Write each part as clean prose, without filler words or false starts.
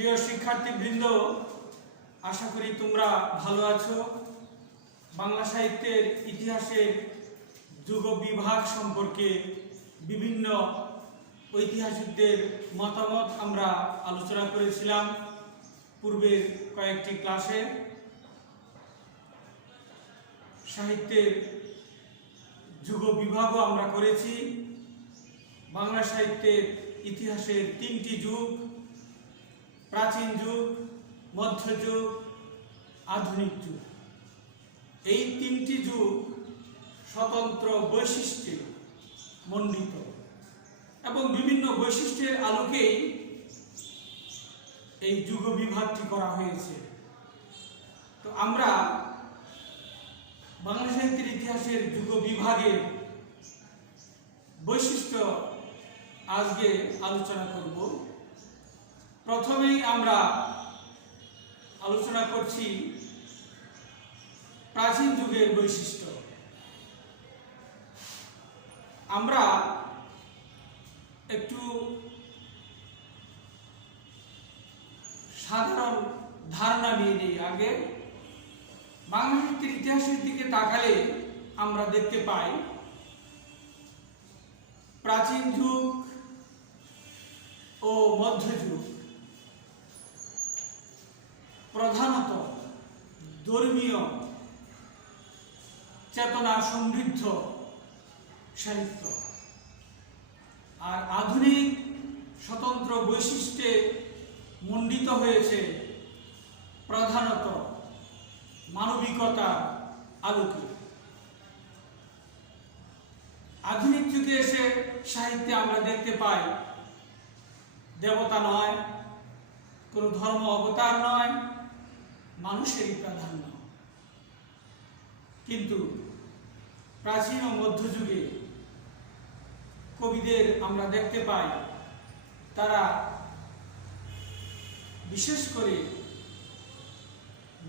প্রিয় শিক্ষার্থীবৃন্দ, আশা করি তোমরা ভালো আছো। বাংলা সাহিত্যের ইতিহাসের যুগ বিভাগ সম্পর্কে বিভিন্ন ঐতিহাসিকদের মতামত আমরা আলোচনা করেছিলাম পূর্বের কয়েকটি ক্লাসে। সাহিত্যের যুগ বিভাগও আমরা করেছি। বাংলা সাহিত্যের ইতিহাসের তিনটি যুগ, প্রাচীন যুগ, মধ্যযুগ, আধুনিক যুগ। এই তিনটি যুগ স্বতন্ত্র বৈশিষ্ট্যে মণ্ডিত এবং বিভিন্ন বৈশিষ্ট্যের আলোকেই এই যুগ বিভাগটি করা হয়েছে। তো আমরা বাংলা সাহিত্যের ইতিহাসের যুগ বিভাগের বৈশিষ্ট্য আজকে আলোচনা করব। প্রথমেই আমরা আলোচনা করছি প্রাচীন যুগের বৈশিষ্ট্য। আমরা একটু সাধারণ ধারণা নিয়ে নিই। আগে বাংলা সাহিত্যের ইতিহাসের দিকে তাকালে আমরা দেখতে পাই প্রাচীন যুগ ও মধ্যযুগ প্রধানত ধর্মীয় চেতনা সমৃদ্ধ সাহিত্য, আর আধুনিক স্বতন্ত্র বৈশিষ্ট্যে মণ্ডিত হয়েছে প্রধানত মানবিকতার আলোকে। আধুনিক যুগে এসে সাহিত্যে আমরা দেখতে পাই দেবতা নয়, কোনো ধর্ম অবতার নয়, মানুষেরই প্রাধান্য। কিন্তু প্রাচীন ও মধ্যযুগে কবিদের আমরা দেখতে পাই তারা বিশেষ করে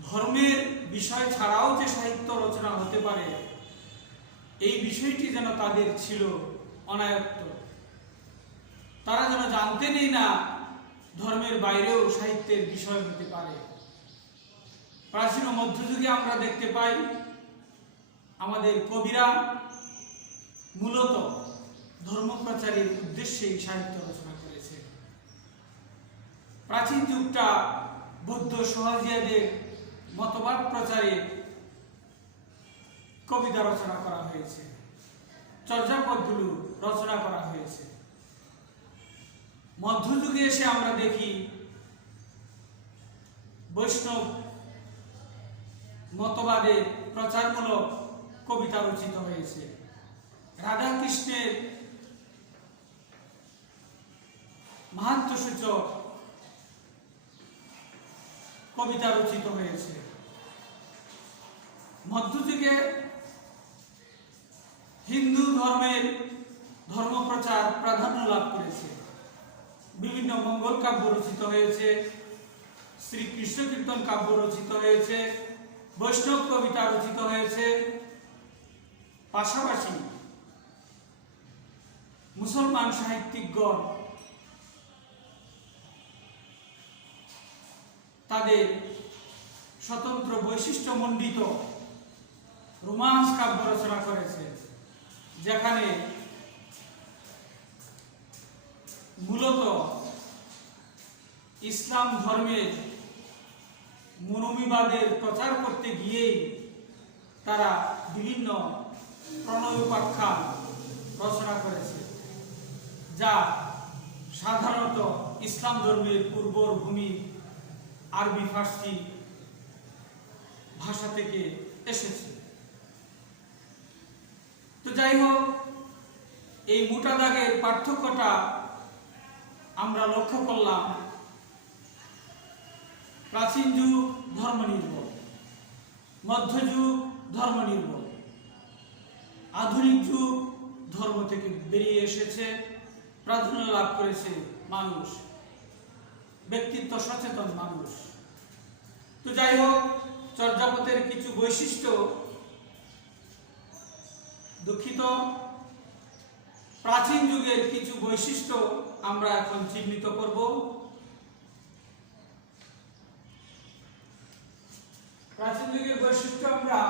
ধর্মের বিষয় ছাড়াও যে সাহিত্য রচনা হতে পারে এই বিষয়টি যেন তাদের ছিল অনায়ত্ত। তারা যেন জানতেনই না ধর্মের বাইরেও সাহিত্যের বিষয় হতে পারে। প্রাচীন ও মধ্যযুগে আমরা দেখতে পাই আমাদের কবিরা মূলত ধর্মপ্রচারের উদ্দেশ্যেই সাহিত্য রচনা করেছে। প্রাচীন যুগটা বৌদ্ধ সহজিয়াদের মতবাদ প্রচারে কবিতা রচনা করা হয়েছে, চর্যাপদগুলো রচনা করা হয়েছে। মধ্যযুগে এসে আমরা দেখি বৈষ্ণব মতবাদের প্রচারমূলক কবিতা রচিত হয়েছে। রাধাকৃষ্ণের মাহাত্ম্যসূচক কবিতা রচিত হয়েছে। মধ্যযুগে হিন্দু ধর্মের ধর্মপ্রচার প্রাধান্য লাভ করেছে। বিভিন্ন মঙ্গল কাব্য রচিত হয়েছে, শ্রীকৃষ্ণ কীর্তন কাব্য রচিত হয়েছে, বৈষ্ণব কবিতা রচিত হয়েছে। পাশাপাশি মুসলমান সাহিত্যিকগণ তাদের স্বতন্ত্র বৈশিষ্ট্যমণ্ডিত রোমান্স কাব্য রচনা করেছে, যেখানে মূলত ইসলাম ধর্মের মনোমিবাদের প্রচার করতে গিয়েই তারা বিভিন্ন প্রণয়োপাখ্যান রচনা করেছে, যা সাধারণত ইসলাম ধর্মের পূর্বর ভূমি আরবি ফার্সি ভাষা থেকে এসেছে। তো যাই হোক, এই মোটা দাগের পার্থক্যটা আমরা লক্ষ্য করলাম। প্রাচীন যুগ ধর্মনির্ভর, মধ্যযুগ ধর্মনির্ভর, আধুনিক যুগ ধর্ম থেকে বেরিয়ে এসেছে, প্রাধান্য লাভ করেছে মানুষ, ব্যক্তিত্ব সচেতন মানুষ। তো যাই হোক, চর্যাপদের কিছু বৈশিষ্ট্য, দুঃখিত, প্রাচীন যুগের কিছু বৈশিষ্ট্য আমরা এখন চিহ্নিত করব। বৈশিষ্ট্য আমরা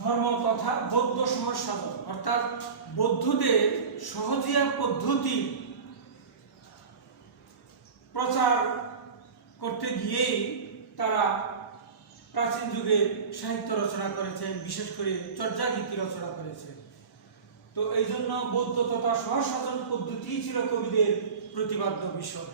ধর্ম তথা বৌদ্ধ সমাজ সাধন, অর্থাৎ বৌদ্ধদের সহজিয়া পদ্ধতি প্রচার করতে গিয়েই তারা প্রাচীন যুগে সাহিত্য রচনা করেছেন, বিশেষ করে চর্যাগীতি রচনা করেছেন। তো এই জন্য বৌদ্ধ তথা সমাজ সাধন পদ্ধতি ছিল কবিদের প্রতিপাদ্য বিষয়।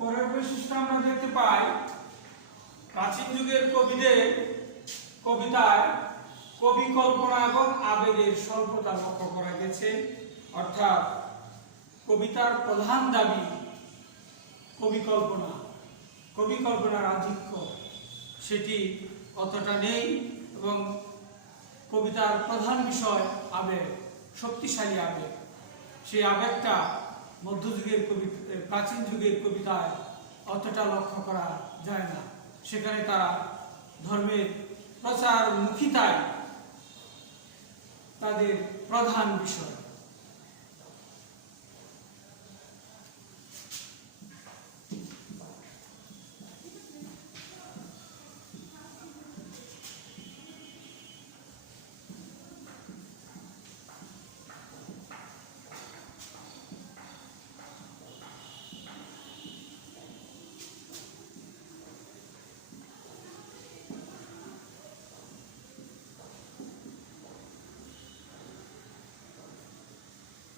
পরের বৈশিষ্ট্য আমরা দেখতে পাই, প্রাচীন যুগের কবিদের কবিতায় কবি কল্পনা এবং আবেগের স্বল্পতা লক্ষ্য করা গেছে। অর্থাৎ কবিতার প্রধান দাবি কবি কল্পনার আধিক্য সেটি অতটা নেই, এবং কবিতার প্রধান বিষয় আবেগ, শক্তিশালী আবেগ। সেই আবেগটা মধ্যযুগের প্রাচীন যুগের কবিতায় অতটা লক্ষ্য করা যায় না। সেখানে তারা ধর্মের প্রচার মুখিতাই তাদের প্রধান বিষয়।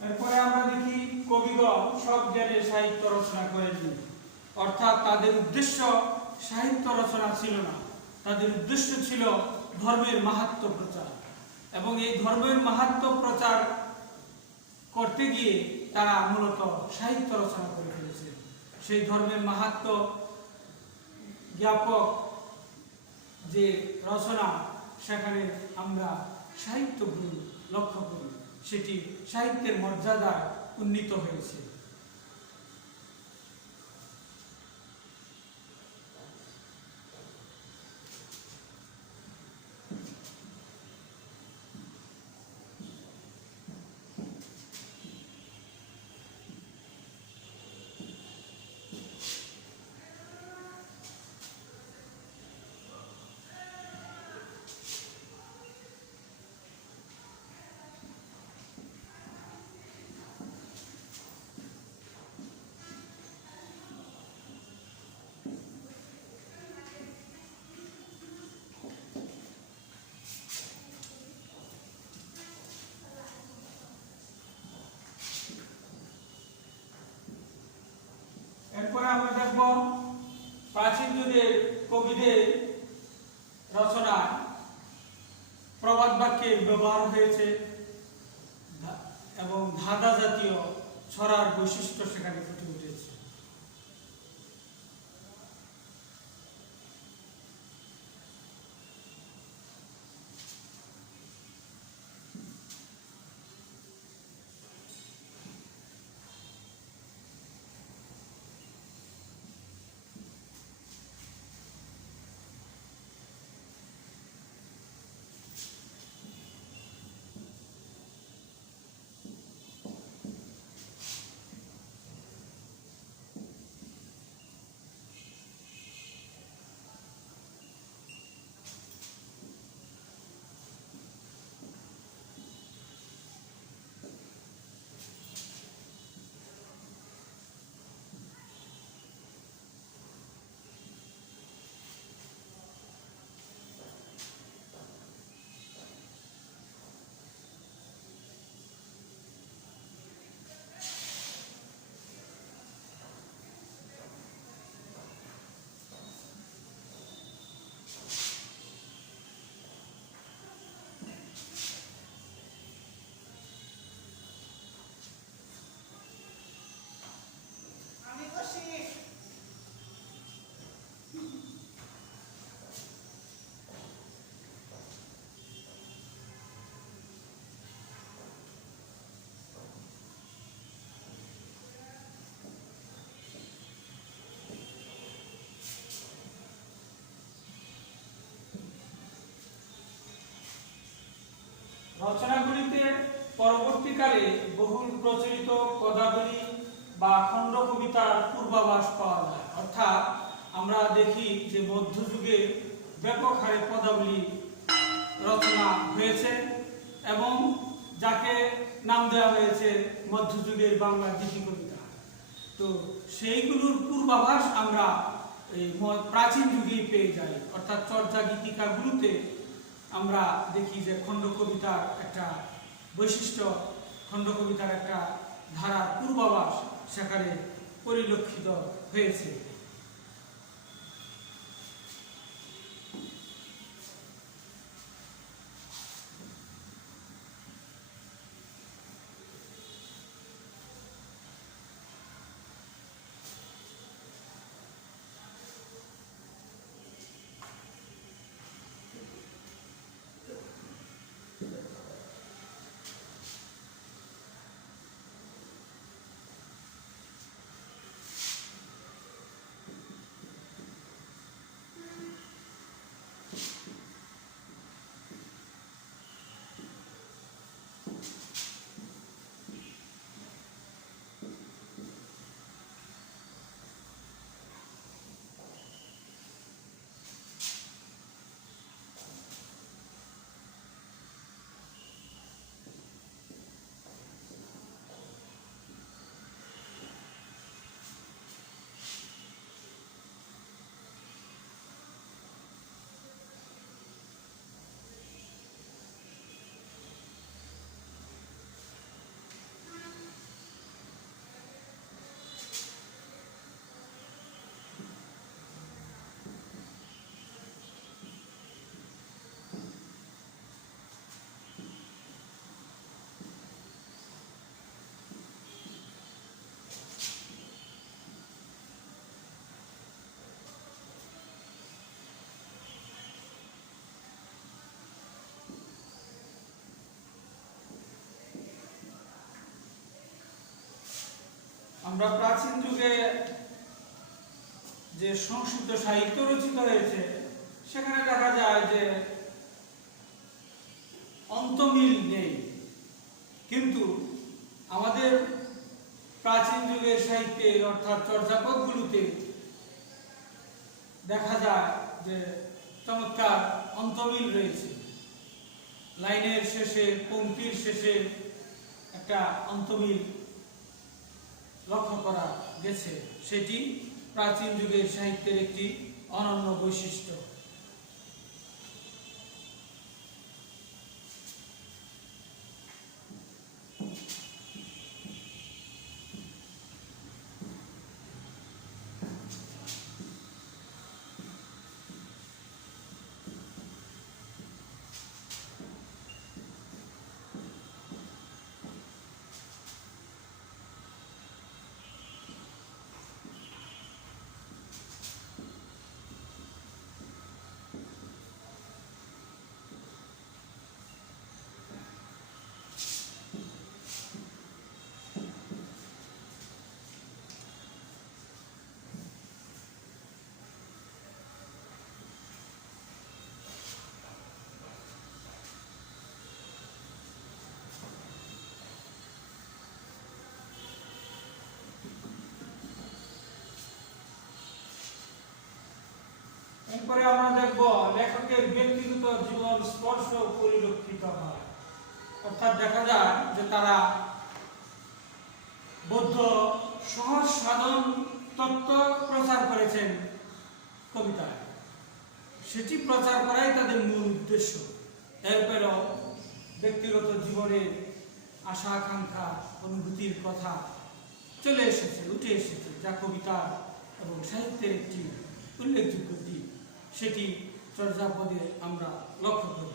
এরপরে আমরা দেখি কবিগণ সব জ্ঞানে সাহিত্য রচনা করেননি। অর্থাৎ তাদের উদ্দেশ্য সাহিত্য রচনা ছিল না, তাদের উদ্দেশ্য ছিল ধর্মের মাহাত্ম্য প্রচার। এবং এই ধর্মের মাহাত্ম্য প্রচার করতে গিয়ে তারা মূলত সাহিত্য রচনা করে ফেলেছে। সেই ধর্মের মাহাত্ম্য জ্ঞাপক যে রচনা, সেখানে আমরা সাহিত্যগুলো লক্ষ্য করি, সেটি সাহিত্যের মর্যাদায় উন্নীত হয়েছে। এরপরে আমরা দেখব প্রাচীন যুগের কবিদের রচনায় প্রবাদ বাক্যের ব্যবহার হয়েছে এবং ধাঁধা জাতীয় ছড়ার বৈশিষ্ট্য সেখানে ফুটে উঠেছে। রচনাগুলিতে পরবর্তীকালে বহুল প্রচলিত পদাবলী বা খণ্ড কবিতার পূর্বাভাস পাওয়া যায়। অর্থাৎ আমরা দেখি যে মধ্যযুগে ব্যাপক হারে পদাবলী রচনা হয়েছে এবং যাকে নাম দেওয়া হয়েছে মধ্যযুগের বাংলা গীতিকবিতা। তো সেইগুলোর পূর্বাভাস আমরা এই প্রাচীন যুগেই পেয়ে যাই। অর্থাৎ চর্যা গীতিকাগুলোতে আমরা দেখি যে খণ্ড কবিতার একটা বৈশিষ্ট্য, খণ্ড কবিতার একটা ধারার পূর্বাভাস সেখানে পরিলক্ষিত হয়েছে। আমরা প্রাচীন যুগে যে সংস্কৃত সাহিত্য রচিত হয়েছে সেখানে দেখা যায় যে অন্তমিল নেই, কিন্তু আমাদের প্রাচীন যুগের সাহিত্যে অর্থাৎ চর্যাপদগুলোতে দেখা যায় যে চমৎকার অন্তমিল রয়েছে। লাইনের শেষে, পংক্তির শেষে একটা অন্তমিল লক্ষ্য করা গেছে। সেটি প্রাচীন যুগের সাহিত্যের একটি অনন্য বৈশিষ্ট্য। এরপরে আমরা দেখব লেখকের ব্যক্তিগত জীবন স্পর্শ পরিলক্ষিত হয়। অর্থাৎ দেখা যায় যে তারা বৌদ্ধ সহজ সাধন তত্ত্ব প্রচার করেছেন কবিতায়, সেটি প্রচার করাই তাদের মূল উদ্দেশ্য। এরপরেও ব্যক্তিগত জীবনের আশা আকাঙ্ক্ষা অনুভূতির কথা চলে এসেছে, উঠে এসেছে, যা কবিতা এবং সাহিত্যের একটি উল্লেখযোগ্য দিক। সেটি চর্যাপদে আমরা লক্ষ্য করি।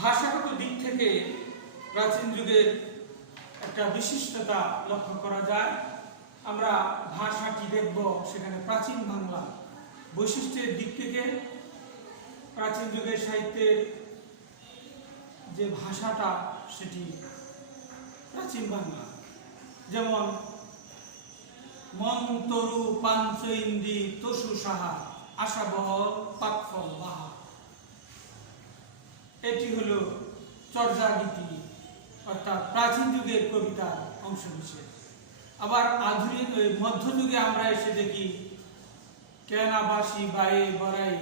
ভাষাগত দিক থেকে প্রাচীন যুগের একটা বিশিষ্টতা লক্ষ্য করা যায়। আমরা ভাষাটি দেখব, সেখানে প্রাচীন বাংলা বৈশিষ্ট্যের দিক থেকে প্রাচীন যুগের সাহিত্যের যে ভাষাটা সেটি প্রাচীন বাংলা, যেমন মন তরু পাঞ্চ ইন্দ্রি তসু সাহা আশা বহল পাকফল বাহা, এটি হলো চর্যাগীতি, অর্থাৎ প্রাচীন যুগের কবিতার অংশ বিশেষ। আবার আধুনিক মধ্যযুগে আমরা এসে দেখি কেনাবাসী বায়ে বড়াই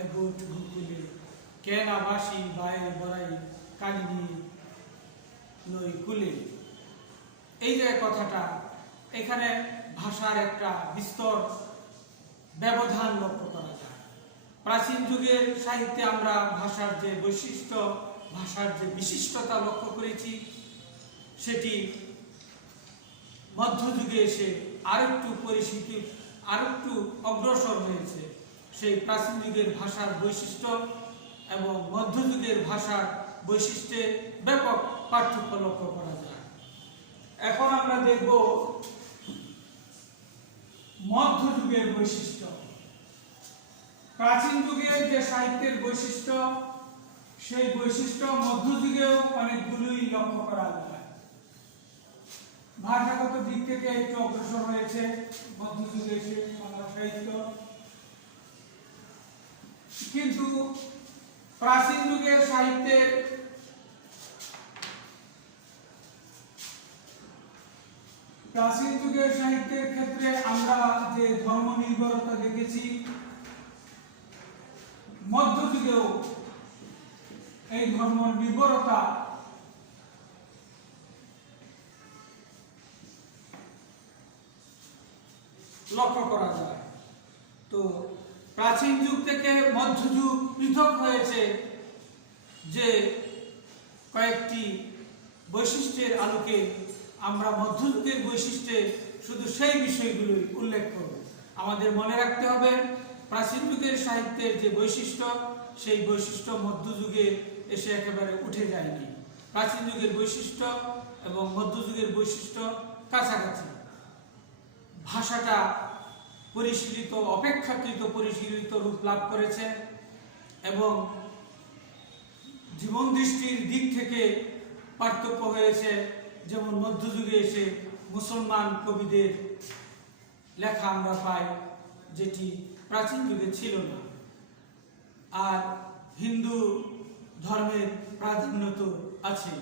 এগুট গুকুলে, কেনাবাসী বায়ে বড়াই কালিনী নই কুলে। এই যে কথাটা, এখানে ভাষার একটা বিস্তর ব্যবধান লক্ষ্য করা যায়। প্রাচীন যুগের সাহিত্যে আমরা ভাষার যে বৈশিষ্ট্য, ভাষার যে বিশিষ্টতা লক্ষ্য করেছি, সেটি মধ্যযুগে এসে আরেকটু অগ্রসর হয়েছে। সেই প্রাচীন যুগের ভাষার বৈশিষ্ট্য এবং মধ্যযুগের ভাষার বৈশিষ্ট্যে ব্যাপক পার্থক্য লক্ষ্য করা যায়। এখন আমরা দেখব মধ্যযুগের বৈশিষ্ট্য। প্রাচীন যুগের যে সাহিত্যের বৈশিষ্ট্য, সেই বৈশিষ্ট্য মধ্যযুগেও অনেকগুলোই লক্ষ্য করা যায়। ভাষাগত দিক থেকে একটু অগ্রসর হয়েছে মধ্যযুগে এসে বাংলা সাহিত্য, কিন্তু প্রাচীন যুগের সাহিত্যের ক্ষেত্রে আমরা যে ধর্ম নির্ভরতা দেখেছি, মধ্যযুগেও এই ধর্ম নির্ভরতা লক্ষ্য করা যায়। তো প্রাচীন যুগ থেকে মধ্যযুগ পৃথক হয়েছে যে কয়েকটি বৈশিষ্ট্যের আলোকে আমরা মধ্যযুগের বৈশিষ্ট্যে শুধু সেই বিষয়গুলোই উল্লেখ করব। আমাদের মনে রাখতে হবে, প্রাচীন যুগের সাহিত্যের যে বৈশিষ্ট্য, সেই বৈশিষ্ট্য মধ্যযুগে এসে একেবারে উঠে যায়নি। প্রাচীন যুগের বৈশিষ্ট্য এবং মধ্যযুগের বৈশিষ্ট্য কাছাকাছি। ভাষাটা অপেক্ষাকৃত পরিশীলিত রূপ লাভ করেছে এবং জীবন দৃষ্টির দিক থেকে পার্থক্য হয়েছে। যেমন মধ্যযুগে এসে মুসলমান কবিদের লেখা আমরা পাই, যেটি প্রাচীন যুগে ছিল না। আর হিন্দু ধর্মের প্রাধান্য তো আছে।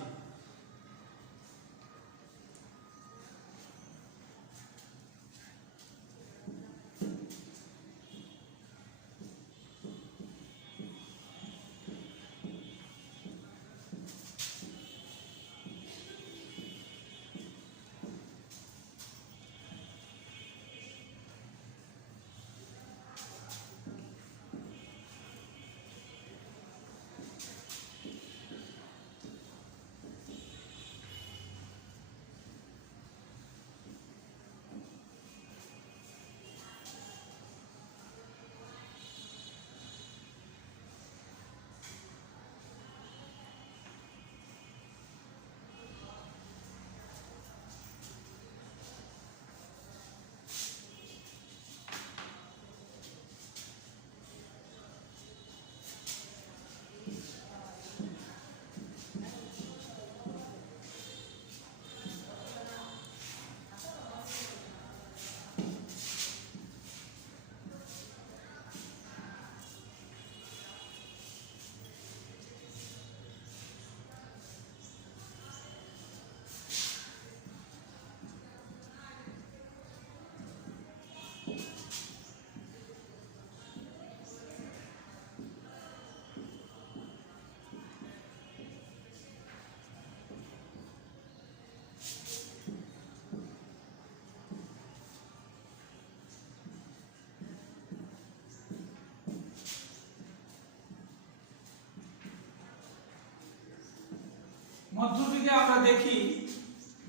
মধ্যযুগে আমরা দেখি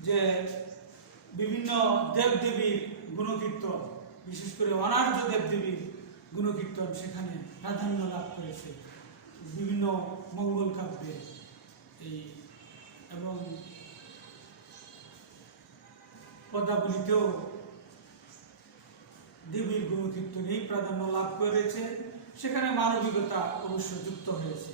যে বিভিন্ন দেবদেবীর গুণকীর্তন, বিশেষ করে অনার্য দেবদেবীর গুণকীর্তন সেখানে প্রাধান্য লাভ করেছে। বিভিন্ন মঙ্গল কাব্যে এই এবং পদাবলিতেও দেবীর গুণকীর্তনেই প্রাধান্য লাভ করেছে, সেখানে মানবিকতা অবশ্য যুক্ত হয়েছে।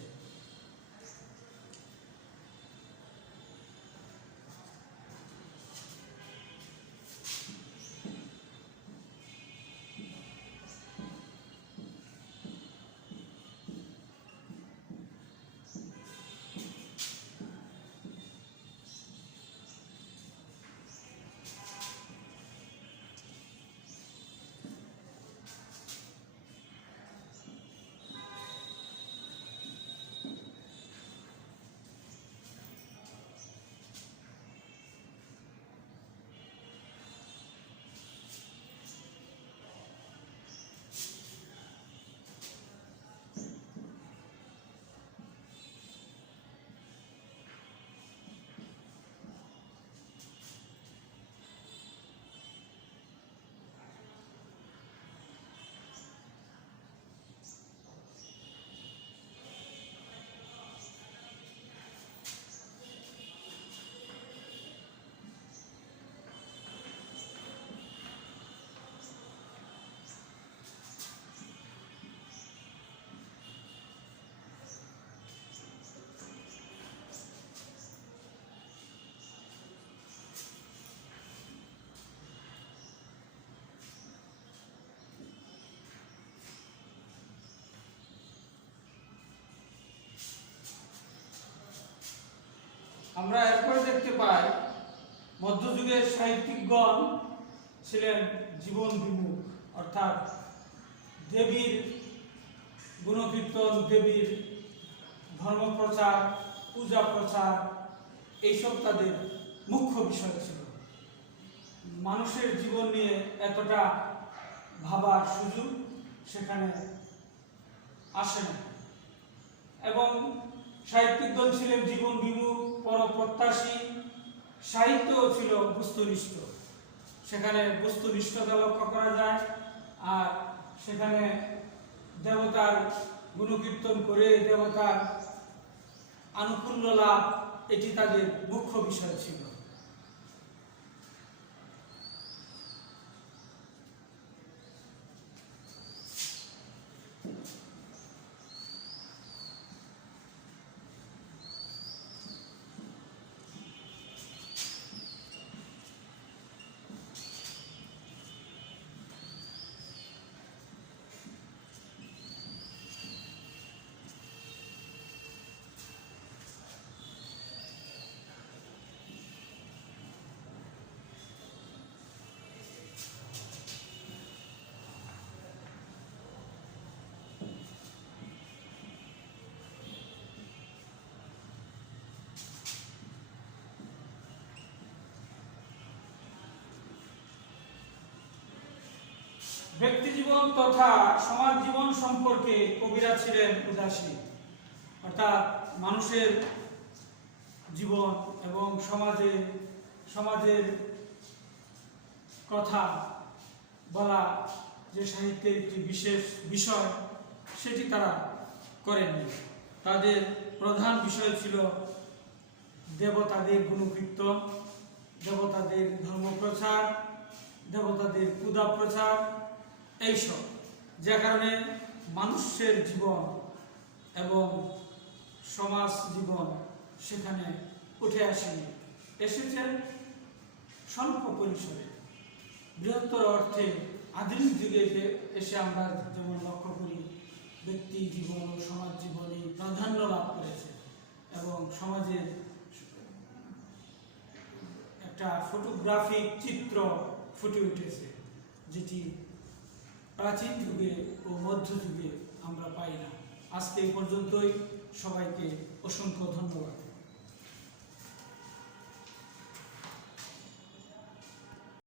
আমরা এরপরে দেখতে পাই মধ্যযুগের সাহিত্যিকগণ ছিলেন জীবন বিমুখ, অর্থাৎ দেবীর গুণকীর্তন, দেবীর ধর্মপ্রচার, পূজা প্রচার এইসব তাদের মুখ্য বিষয় ছিল। মানুষের জীবন নিয়ে এতটা ভাবার সুযোগ সেখানে আসে না, এবং সাহিত্যিকগণ ছিলেন জীবন বিমুখ, পরপ্রত্যাশী। সাহিত্যও ছিল বস্তুনিষ্ঠ, সেখানে বস্তুনিষ্ঠতা লক্ষ্য করা যায়। আর সেখানে দেবতার গুণকীর্তন করে দেবতার আনুকূল্য লাভ, এটি তাদের মুখ্য বিষয় ছিল। ব্যক্তি জীবন তথা সমাজ জীবন সম্পর্কে কবিরা ছিলেন উদাসীন, অর্থাৎ মানুষের জীবন এবং সমাজের কথা বলা যে সাহিত্যের একটি বিশেষ বিষয়, সেটি তারা করেননি। তাদের প্রধান বিষয় ছিল দেবতাদের গুণকীর্তন, দেবতাদের ধর্মপ্রচার, দেবতাদের পূজা প্রচার এইসব, যে কারণে মানুষের জীবন এবং সমাজ জীবন সেখানে উঠে আসেনি, এসেছে স্বল্প পরিসরে। বৃহত্তর অর্থে আধুনিক যুগে এসে আমরা যেমন লক্ষ্য করি, ব্যক্তি জীবন ও সমাজ জীবনে প্রাধান্য লাভ করেছে এবং সমাজের একটা ফটোগ্রাফিক চিত্র ফুটে উঠেছে, যেটি প্রাচীন যুগে ও মধ্যযুগে আমরা পাই না। আজকে এই পর্যন্তই। সবাইকে অসংখ্য ধন্যবাদ।